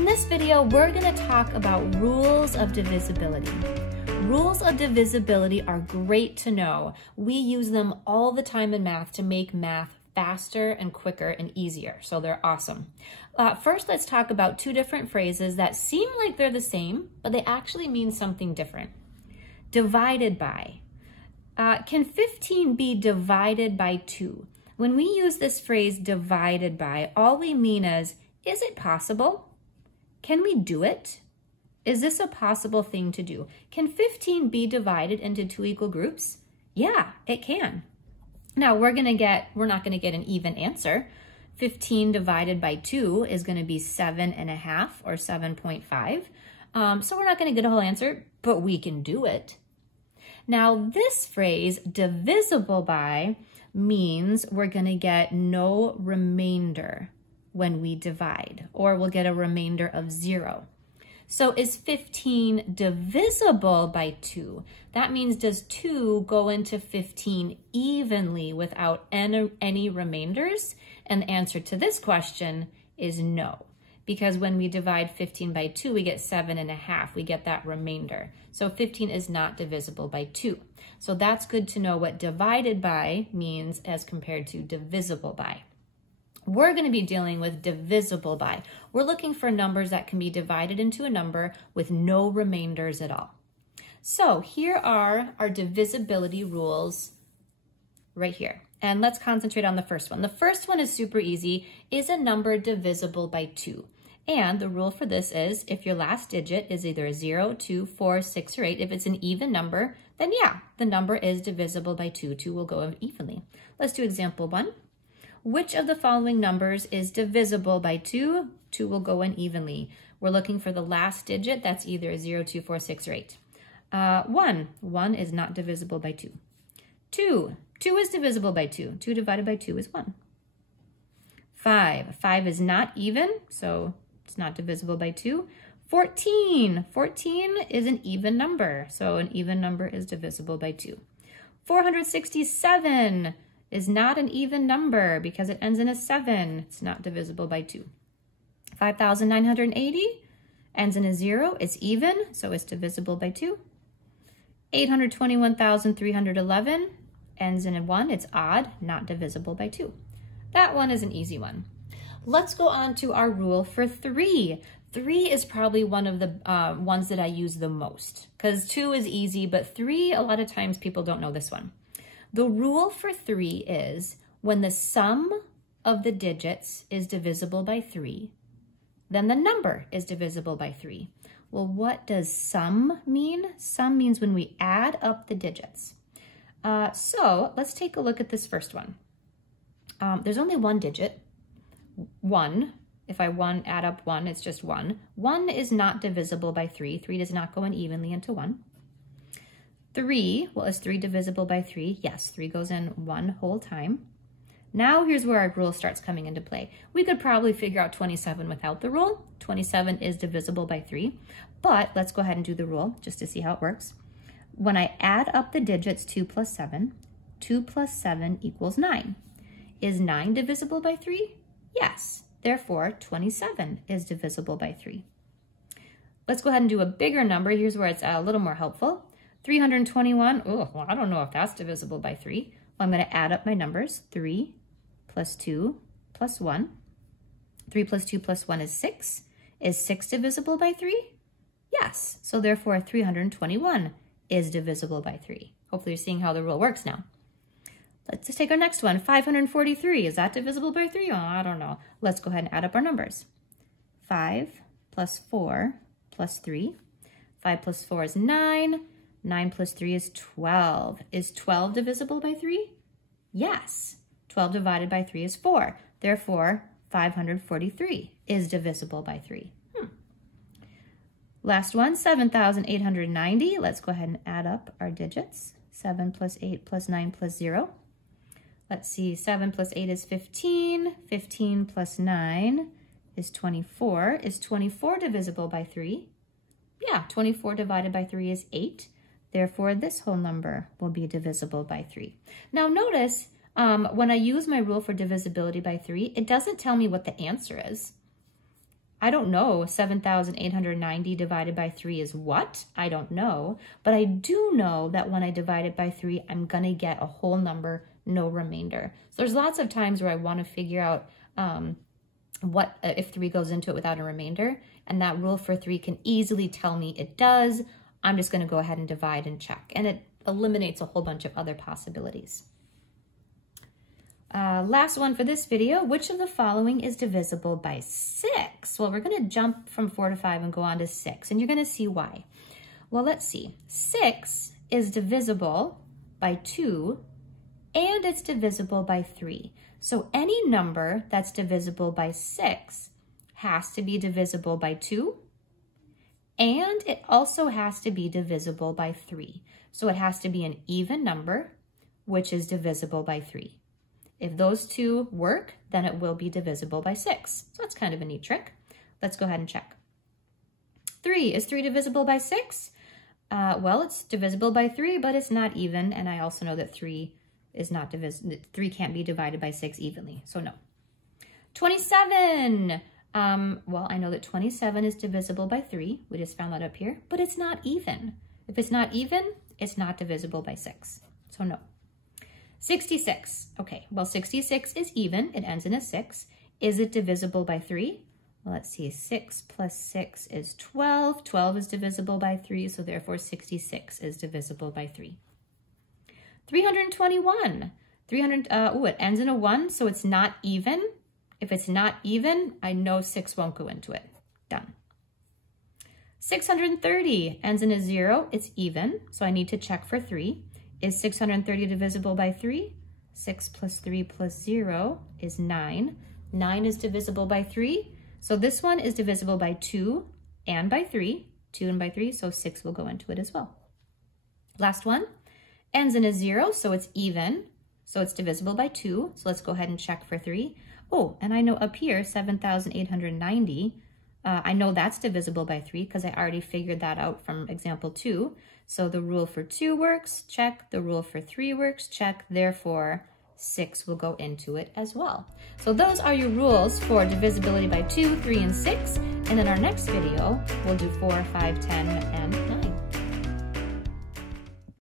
In this video, we're going to talk about rules of divisibility. Rules of divisibility are great to know. We use them all the time in math to make math faster and quicker and easier, so they're awesome. First, let's talk about two different phrases that seem like they're the same, but they actually mean something different. Divided by. Can 15 be divided by 2? When we use this phrase divided by, all we mean is it possible? Can we do it? Is this a possible thing to do? Can 15 be divided into two equal groups? Yeah, it can. Now we're not gonna get an even answer. 15 divided by 2 is gonna be 7.5 or 7.5. So we're not gonna get a whole answer, but we can do it. Now this phrase, divisible by, means we're gonna get no remainder when we divide, or we'll get a remainder of 0. So is 15 divisible by 2? That means does 2 go into 15 evenly without any remainders? And the answer to this question is no, because when we divide 15 by 2, we get 7.5. We get that remainder. So 15 is not divisible by 2. So that's good to know what divided by means as compared to divisible by. We're going to be dealing with divisible by. We're looking for numbers that can be divided into a number with no remainders at all. So here are our divisibility rules right here. And let's concentrate on the first one. The first one is super easy. Is a number divisible by 2? And the rule for this is if your last digit is either 0, 2, 4, 6, or 8, if it's an even number, then yeah, the number is divisible by 2. 2 will go evenly. Let's do example 1. Which of the following numbers is divisible by 2? 2 will go in evenly. We're looking for the last digit. That's either 0, 2, 4, 6, or 8. 1. 1 is not divisible by 2. 2. 2 is divisible by 2. 2 divided by 2 is 1. 5. 5 is not even, so it's not divisible by 2. 14. 14 is an even number, so an even number is divisible by 2. 467 is not an even number because it ends in a 7. It's not divisible by 2. 5,980 ends in a 0. It's even, so it's divisible by 2. 821,311 ends in a 1. It's odd, not divisible by 2. That one is an easy one. Let's go on to our rule for 3. 3 is probably one of the ones that I use the most because 2 is easy, but 3, a lot of times people don't know this one. The rule for 3 is when the sum of the digits is divisible by 3, then the number is divisible by 3. Well, what does sum mean? Sum means when we add up the digits. So let's take a look at this first one. There's only one digit, 1. If I add up 1, it's just 1. 1 is not divisible by 3. 3 does not go in evenly into 1. 3, well, is 3 divisible by 3? Yes, 3 goes in one whole time. Now here's where our rule starts coming into play. We could probably figure out 27 without the rule. 27 is divisible by 3, but let's go ahead and do the rule just to see how it works. When I add up the digits 2 plus 7, 2 plus 7 equals 9. Is 9 divisible by 3? Yes, therefore 27 is divisible by 3. Let's go ahead and do a bigger number. Here's where it's a little more helpful. 321, oh, well, I don't know if that's divisible by 3. Well, I'm going to add up my numbers. 3 plus 2 plus 1. 3 plus 2 plus 1 is 6. Is 6 divisible by 3? Yes. So therefore, 321 is divisible by 3. Hopefully you're seeing how the rule works now. Let's just take our next one. 543, is that divisible by 3? Oh, I don't know. Let's go ahead and add up our numbers. 5 plus 4 plus 3. 5 plus 4 is 9. 9 plus 3 is 12. Is 12 divisible by 3? Yes. 12 divided by 3 is 4. Therefore, 543 is divisible by 3. Last one, 7,890. Let's go ahead and add up our digits. 7 plus 8 plus 9 plus 0. Let's see, 7 plus 8 is 15. 15 plus 9 is 24. Is 24 divisible by 3? Yeah, 24 divided by 3 is 8. Therefore, this whole number will be divisible by 3. Now notice, when I use my rule for divisibility by 3, it doesn't tell me what the answer is. I don't know 7,890 divided by 3 is what? I don't know. But I do know that when I divide it by 3, I'm going to get a whole number, no remainder. So there's lots of times where I want to figure out what if 3 goes into it without a remainder. And that rule for 3 can easily tell me it does. I'm just going to go ahead and divide and check. And it eliminates a whole bunch of other possibilities. Last one for this video, which of the following is divisible by 6? Well, we're going to jump from 4 to 5 and go on to 6, and you're going to see why. Well, let's see. 6 is divisible by 2, and it's divisible by 3. So any number that's divisible by 6 has to be divisible by 2, and it also has to be divisible by 3. So it has to be an even number, which is divisible by 3. If those two work, then it will be divisible by 6. So that's kind of a neat trick. Let's go ahead and check. 3, is 3 divisible by 6? Well, it's divisible by 3, but it's not even. And I also know that 3 is not divisible. 3 can't be divided by 6 evenly, so no. 27. Well, I know that 27 is divisible by 3. We just found that up here, but it's not even. If it's not even, it's not divisible by 6, so no. 66. Okay, well, 66 is even. It ends in a 6. Is it divisible by 3? Well, let's see. 6 plus 6 is 12. 12 is divisible by 3, so therefore 66 is divisible by 3. 321. It ends in a 1, so it's not even. If it's not even, I know 6 won't go into it. Done. 630 ends in a 0. It's even, so I need to check for 3. Is 630 divisible by 3? 6 plus 3 plus 0 is 9. 9 is divisible by 3. So this one is divisible by 2 and by 3. 2 and by 3, so 6 will go into it as well. Last one ends in a 0, so it's even. So it's divisible by 2. So let's go ahead and check for 3. Oh, and I know up here, 7,890. I know that's divisible by 3 because I already figured that out from example 2. So the rule for 2 works, check. The rule for 3 works, check. Therefore, 6 will go into it as well. So those are your rules for divisibility by 2, 3, and 6. And in our next video, we'll do 4, 5, 10, and 9.